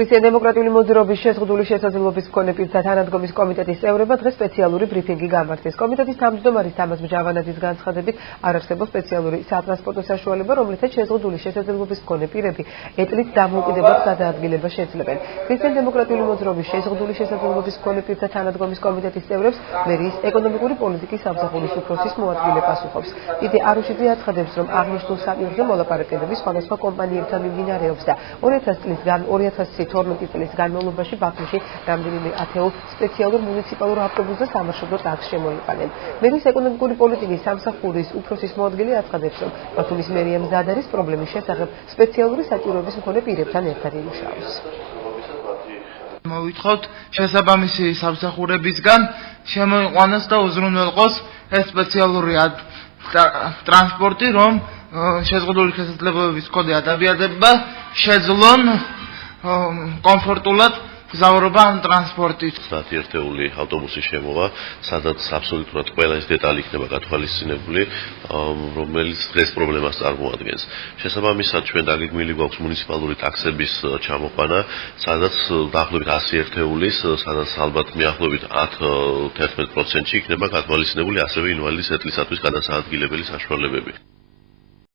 ქრისტიან-დემოკრატიული მოძრაობის შეზღუდული შესაძლებლობის მქონე პირთა თანადგომის კომიტეტის წევრებმა დღეს სპეციალური ბრიფინგი გამართეს. კომიტეტის თავმჯდომარის თამაზ მჟავანაძის განცხადებით, არ არსებობს სპეციალური სატრანსპორტო საშუალება, რომლითაც შეზღუდული შესაძლებლობის მქონე პირები ეტლით დამოუკიდებლად გადაადგილება შეძლებენ. ქრისტიან-დემოკრატიული მოძრაობის შეზღუდული შესაძლებლობის მქონე პირთა თანადგომის კომიტეტის წევრებს მერიის ეკონომიკური პოლიტიკის სამსახურის უფროსის მოადგილე პასუხობს. დიდი არუშიძე აცხადებს, რომ აღნიშნულ საკითხზე მოლაპარაკებები სხვადასხვა კომპანიებთან მიმდინარეობს და 2012 წლის განმავლობაში ბაქოში რამდენიმე ათეულ სპეციალურ მუნიციპალურ ავტობუსზე სამარშრუტო ტაქსს შემოიყვანენ. მერიის ეკონომიკური პოლიტიკის სამსახურის უფროსის მოადგილე აცხადებს, რომ ბათუმის მერია მზად არის პრობლემის შესახებ სპეციალური საჭიროების მქონე პირებთან ერთად იმუშაოს. მოვითხოთ შესაბამისი სამსახურებისგან შემოიყვანოს და უზრუნველყოს ეს სპეციალური ტრანსპორტი, რომ შეზღუდული შესაძლებლობების მქონე ადამიანებმა შეძლონ კომფორტულად გზავრობა ამ ტრანსპორტით. ერთეული ავტობუსის შემოვა, სადაც აბსოლუტურად ყველა ეს დეტალი იქნება გათვალისწინებული, რომელიც დღეს პრობლემას წარმოადგენს. შესაბამისად, ჩვენ დაგეგმილი გვაქვს მუნიციპალური ტაქსების ჩამოყვანა, სადაც დაახლოებით 100 ერთეულის, სადაც ალბათ მიახლოებით 10-11%-ში იქნება გათვალისწინებული ასევე ინვალიდის ეტლისათვის გადასაადგილებელი საშუალებები.